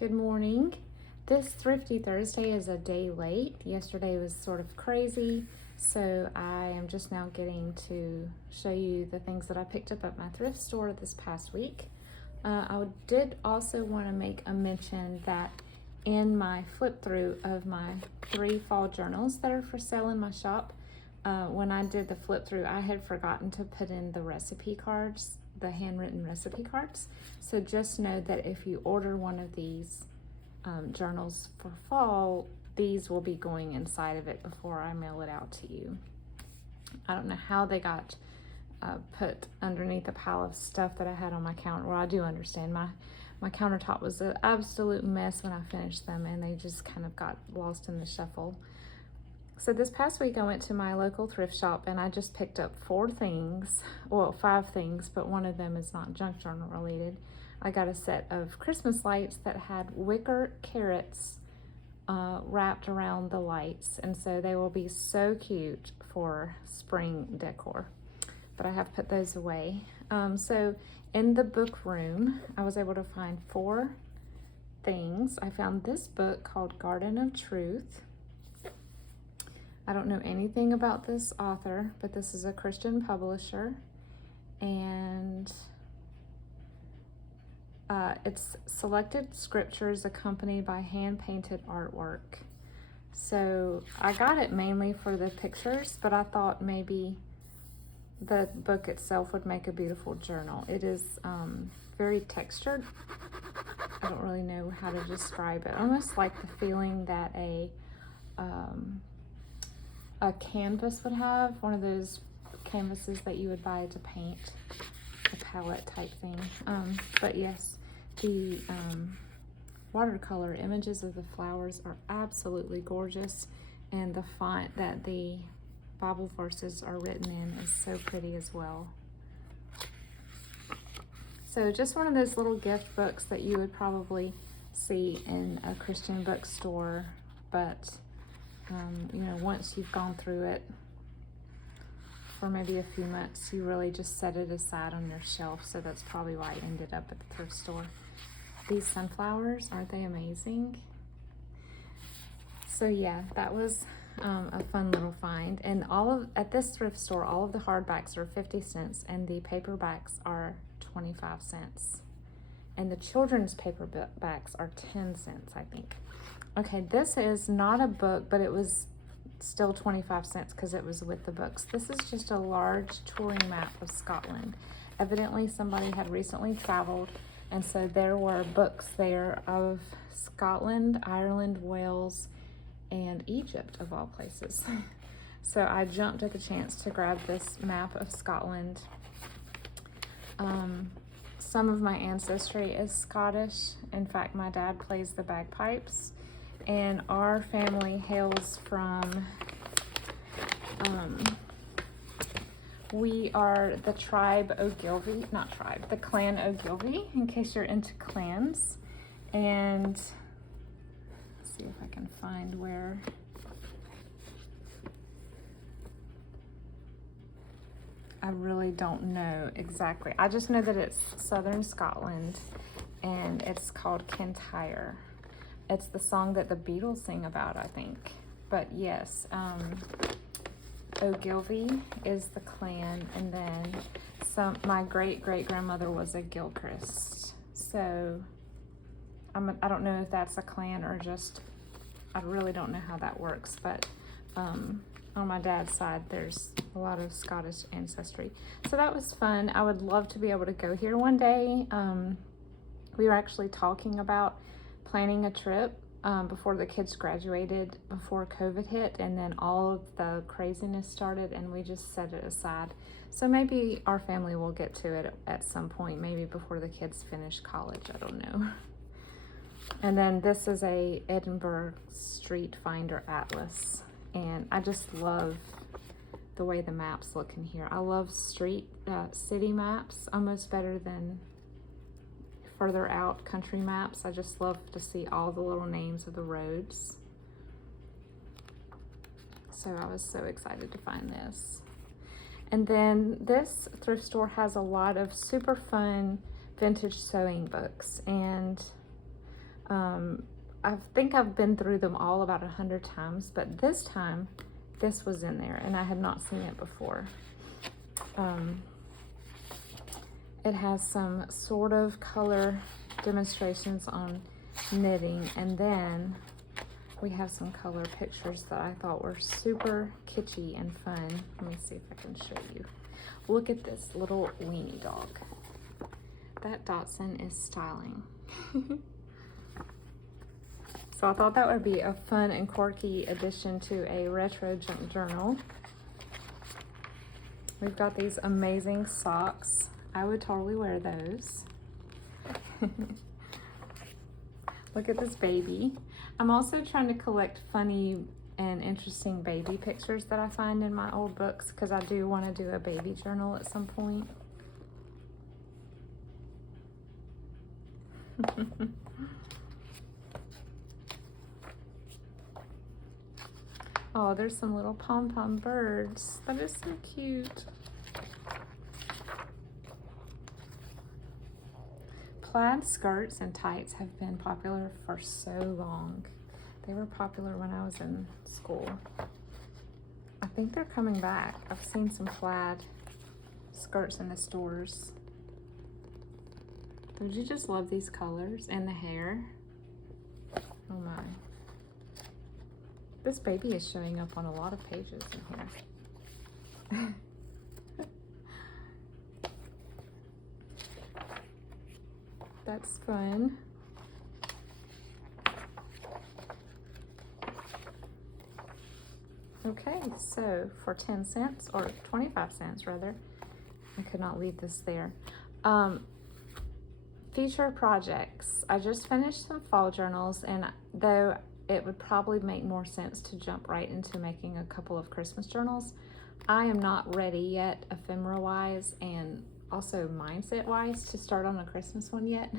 Good morning. This Thrifty Thursday is a day late. Yesterday was sort of crazy, so I am just now getting to show you the things that I picked up at my thrift store this past week. I did also want to make a mention that in my flip through of my 3 fall journals that are for sale in my shop, when I did the flip through, I had forgotten to put in the recipe cards, the handwritten recipe cards. So just know that if you order one of these journals for fall, these will be going inside of it before I mail it out to you. I don't know how they got put underneath a pile of stuff that I had on my counter. Well, I do understand. My countertop was an absolute mess when I finished them, and they just kind of got lost in the shuffle. So this past week I went to my local thrift shop and I just picked up 5 things, but one of them is not junk journal related. I got a set of Christmas lights that had wicker carrots wrapped around the lights, and so they will be so cute for spring decor. But I have put those away. So in the book room, I was able to find 4 things. I found this book called Garden of Truth. I don't know anything about this author, but this is a Christian publisher, and it's selected scriptures accompanied by hand-painted artwork. So I got it mainly for the pictures, but I thought maybe the book itself would make a beautiful journal. It is very textured. I don't really know how to describe it. Almost like the feeling that a canvas would have, one of those canvases that you would buy to paint, a palette type thing. But yes, the watercolor images of the flowers are absolutely gorgeous, and the font that the Bible verses are written in is so pretty as well. So just one of those little gift books that you would probably see in a Christian bookstore, but you know, once you've gone through it for maybe a few months, you really just set it aside on your shelf. So that's probably why I ended up at the thrift store. These sunflowers, aren't they amazing? So yeah, that was a fun little find. And at this thrift store, all of the hardbacks are 50 cents and the paperbacks are 25 cents. And the children's paperbacks are 10 cents, I think. Okay, this is not a book, but it was still 25 cents because it was with the books. This is just a large touring map of Scotland. Evidently somebody had recently traveled, and so there were books there of Scotland, Ireland, Wales, and Egypt, of all places. So I jumped at the chance to grab this map of Scotland. Some of my ancestry is Scottish. In fact, my dad plays the bagpipes. And our family hails from, we are the tribe Ogilvy, the clan Ogilvy, in case you're into clans. And let's see if I can find where. I really don't know exactly. I just know that it's southern Scotland and it's called Kintyre. It's the song that the Beatles sing about, I think. But yes, Ogilvy is the clan, and then my great-great-grandmother was a Gilchrist. So I don't know if that's a clan or just, I really don't know how that works, but on my dad's side, there's a lot of Scottish ancestry. So that was fun. I would love to be able to go here one day. We were actually talking about planning a trip before the kids graduated, before COVID hit, and then all of the craziness started, and we just set it aside. So maybe our family will get to it at some point, maybe before the kids finish college, I don't know. And then this is a Edinburgh Street Finder Atlas, and I just love the way the maps look in here. I love city maps almost better than further out country maps. I just love to see all the little names of the roads. So I was so excited to find this. And then this thrift store has a lot of super fun vintage sewing books, and I think I've been through them all about 100 times, but this time this was in there and I had not seen it before. It has some sort of color demonstrations on knitting, and then we have some color pictures that I thought were super kitschy and fun. Let me see if I can show you. Look at this little weenie dog. That Dotson is styling. So I thought that would be a fun and quirky addition to a retro junk journal. We've got these amazing socks. I would totally wear those. Look at this baby. I'm also trying to collect funny and interesting baby pictures that I find in my old books, because I do want to do a baby journal at some point. Oh, there's some little pom-pom birds. That is so cute. Plaid skirts and tights have been popular for so long. They were popular when I was in school. I think they're coming back. I've seen some plaid skirts in the stores. Don't you just love these colors and the hair? Oh my. This baby is showing up on a lot of pages in here. That's fun. Okay, so for 10 cents, or 25 cents rather, I could not leave this there. Future projects. I just finished some fall journals, and though it would probably make more sense to jump right into making a couple of Christmas journals, I am not ready yet, ephemera-wise and also mindset-wise, to start on a Christmas one yet.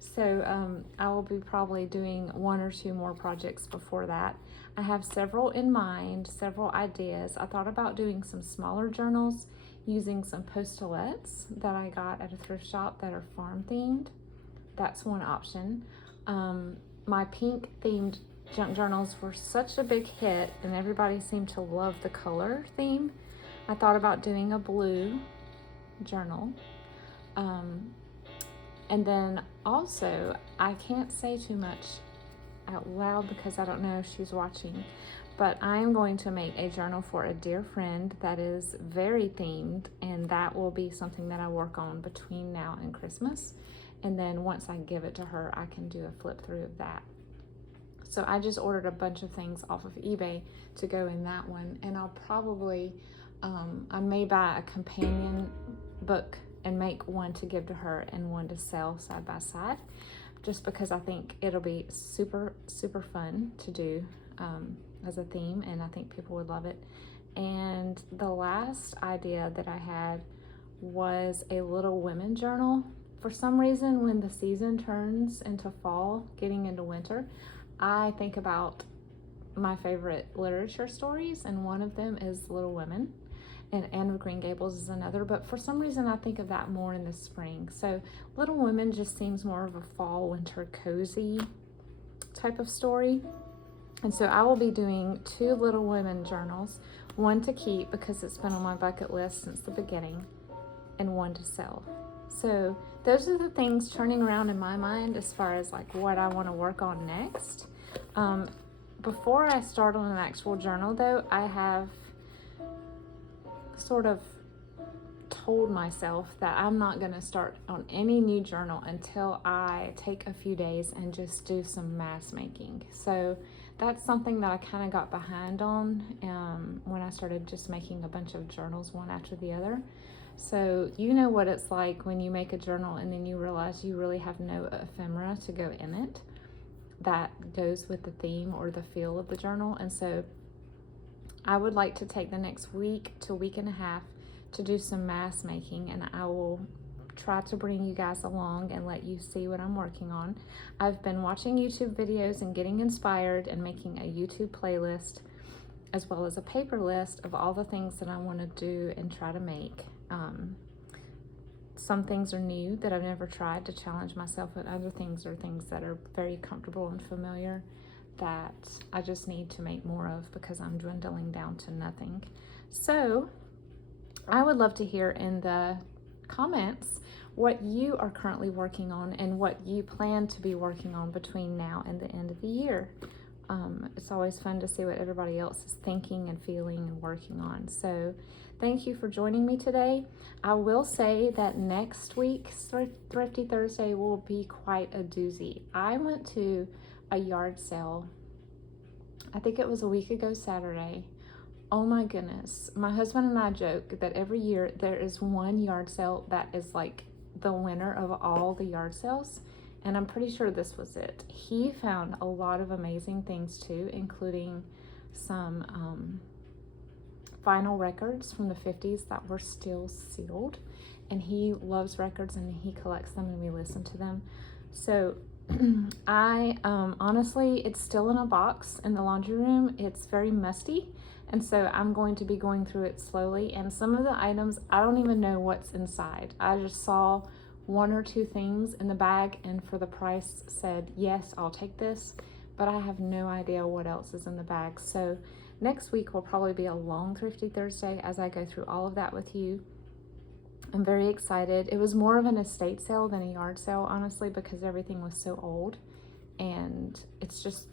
So I will be probably doing one or two more projects before that. I have several in mind, several ideas. I thought about doing some smaller journals using some postalettes that I got at a thrift shop that are farm themed. That's one option. My pink themed junk journals were such a big hit and everybody seemed to love the color theme. I thought about doing a blue journal. And then also, I can't say too much out loud because I don't know if she's watching, but I am going to make a journal for a dear friend that is very themed, and that will be something that I work on between now and Christmas. And then once I give it to her, I can do a flip through of that. So I just ordered a bunch of things off of eBay to go in that one, and I'll probably, I may buy a companion book and make one to give to her and one to sell side by side, just because I think it'll be super, super fun to do as a theme, and I think people would love it. And the last idea that I had was a Little Women journal. For some reason, when the season turns into fall, getting into winter, I think about my favorite literature stories, and one of them is Little Women, and Anne of Green Gables is another, but for some reason I think of that more in the spring. So Little Women just seems more of a fall, winter, cozy type of story. And so I will be doing 2 Little Women journals, one to keep because it's been on my bucket list since the beginning, and one to sell. So those are the things turning around in my mind as far as like what I want to work on next. Before I start on an actual journal though, I have sort of told myself that I'm not going to start on any new journal until I take a few days and just do some mass making. So that's something that I kind of got behind on when I started just making a bunch of journals one after the other. So you know what it's like when you make a journal and then you realize you really have no ephemera to go in it that goes with the theme or the feel of the journal. And so I would like to take the next week to week and a half to do some mass making, and I will try to bring you guys along and let you see what I'm working on. I've been watching YouTube videos and getting inspired and making a YouTube playlist as well as a paper list of all the things that I want to do and try to make. some things are new that I've never tried to challenge myself, and other things are things that are very comfortable and familiar that I just need to make more of because I'm dwindling down to nothing. So I would love to hear in the comments what you are currently working on and what you plan to be working on between now and the end of the year. It's always fun to see what everybody else is thinking and feeling and working on. So thank you for joining me today. I will say that next week's Thrifty Thursday will be quite a doozy. I went to a yard sale, I think it was a week ago Saturday. Oh my goodness. My husband and I joke that every year there is one yard sale that is like the winner of all the yard sales. And I'm pretty sure this was it. He found a lot of amazing things too, including some vinyl records from the 50s that were still sealed. And he loves records and he collects them and we listen to them. So I honestly, it's still in a box in the laundry room. It's very musty. And so I'm going to be going through it slowly. And some of the items, I don't even know what's inside. I just saw one or two things in the bag and for the price said, yes, I'll take this, but I have no idea what else is in the bag. So next week will probably be a long Thrifty Thursday as I go through all of that with you. I'm very excited. It was more of an estate sale than a yard sale, honestly, because everything was so old. And it's just,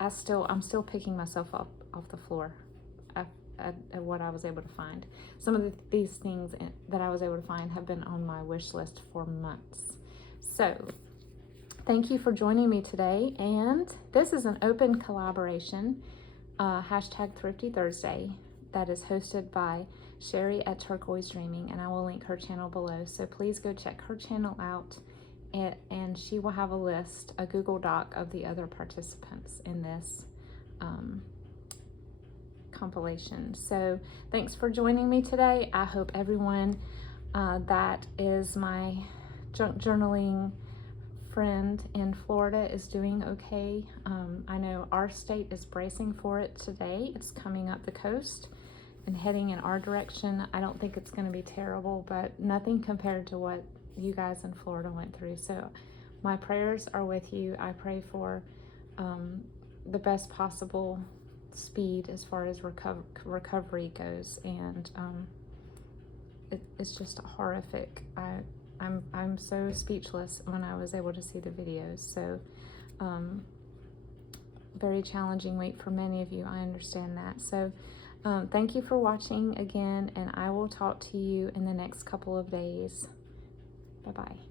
I'm still picking myself up off the floor at what I was able to find. Some of these things that I was able to find have been on my wish list for months. So thank you for joining me today. And this is an open collaboration, hashtag Thrifty Thursday, that is hosted by Sheree at Turquoise Dreaming, and I will link her channel below. So please go check her channel out, and she will have a list, a Google Doc of the other participants in this compilation. So thanks for joining me today. I hope everyone that is my junk journaling friend in Florida is doing okay. I know our state is bracing for it today. It's coming up the coast and heading in our direction. I don't think it's going to be terrible, but nothing compared to what you guys in Florida went through. So my prayers are with you. I pray for the best possible speed as far as recovery goes, and it's just horrific. I'm so speechless when I was able to see the videos. So very challenging week for many of you. I understand that. So thank you for watching again, and I will talk to you in the next couple of days. Bye-bye.